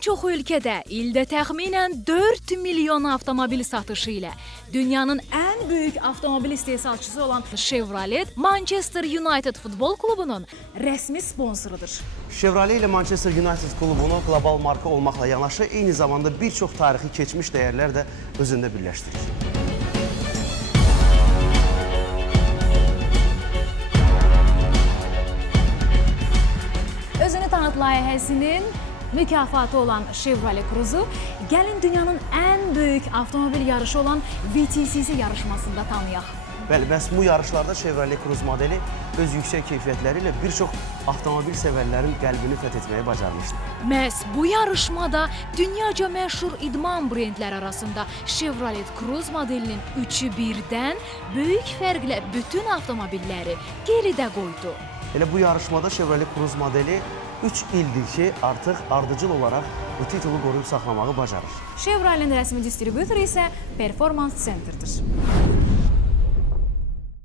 Ən çox ölkədə ildə təxminən 4 milyon avtomobil satışı ilə dünyanın ən böyük avtomobil istehsalçısı olan Chevrolet Manchester United futbol klubunun rəsmi sponsorudur. Chevrolet ilə Manchester United klubunu qlobal marka olmaqla yanaşı, eyni zamanda bir çox tarixi keçmiş dəyərlər də özündə birləşdirir. Özünü tanıt layihəsinin mükafatı olan Chevrolet Cruze'u gəlin dünyanın ən böyük avtomobil yarışı olan VTCC yarışmasında tanıyaq. Bəli, bəs bu yarışlarda Chevrolet Cruze modeli öz yüksək keyfiyyətləri ilə bir çox avtomobil sevərlərin qəlbini fəth etməyi bacarmışdır. Məhz bu yarışmada dünyaca məşhur idman brendlər arasında Chevrolet Cruze modelinin üçü birdən böyük fərqlə bütün avtomobilləri geridə qoydu. Elə bu yarışmada Chevrolet Cruze modeli 3 ildir ki, artıq ardıcıl olaraq bu titulu qoruyub saxlamağı bacarır. Chevrolet'in rəsmi distribütoru isə Performance Center'dır.